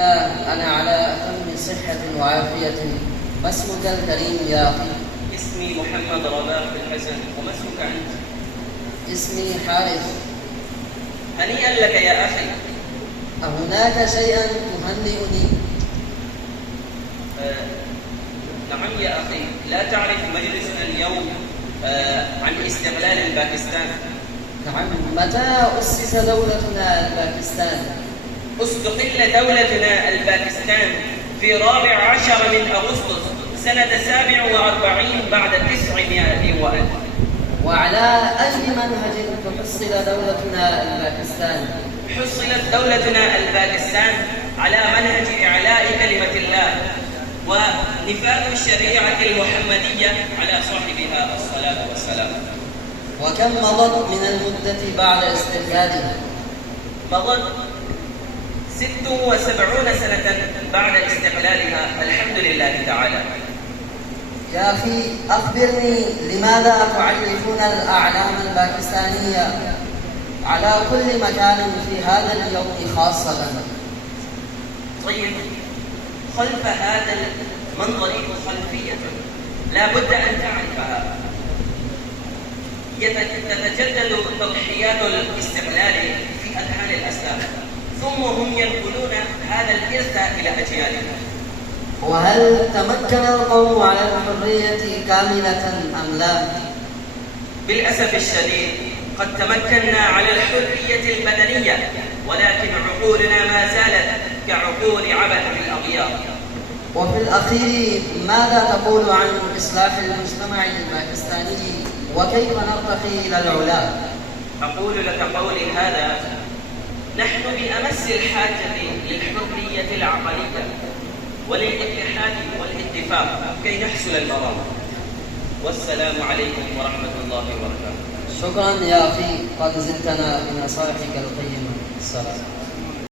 لله، أنا على أتم صحة وعافية. ما اسمك الكريم يا أخي؟ اسمي محمد رباح بن حسن. وما اسمك أنت؟ اسمي حارث. هنيئا لك يا أخي. أهناك شيئا تهنئني؟ نعم يا أخي. لا تعرف مجلسنا اليوم عن استقلال الباكستان؟ نعم. متى أسس دولتنا الباكستان؟ استقل دولتنا الباكستان في 14 من أغسطس سنة 47 بعد 900 وألف. وعلى أي منهج تحصل دولتنا الباكستان؟ حصلت دولتنا الباكستان على منهج إعلاء كلمة الله ونفاذ الشريعة المحمدية على صاحبها الصلاة والسلام. وكم مضت من المدة بعد استقلالها؟ مضت 76 سنة بعد استقلالها، الحمد لله تعالى. يا أخي أخبرني، لماذا تعرفون الأعلام الباكستانية على كل مكان في هذا اليوم خاصة؟ طيب، خلف هذا المنظر خلفية لا بد أن تعرفها. تتجدد تضحيات الاستقلال في أذهان الأسلاف، ثم هم ينقلون هذا الإرث إلى أجيالنا. وهل تمكن القوم على الحرية كاملة أم لا؟ بالأسف الشديد قد تمكنا على الحرية البدنية، ولكن عقولنا ما زالت كعقول عبث الأغيار. وفي الأخير ماذا تقول عن إصلاح المجتمع الباكستاني وكيف نرتقي إلى العلا؟ أقول لك قولي هذا: نحن بأمس الحاجة للحرية العقلية وللاتحاد والاتفاق كي نحصل المرام. والسلام عليكم ورحمة الله وبركاته. شكرا يا أخي، قد زدتنا بنصائحك القيمة. السلام.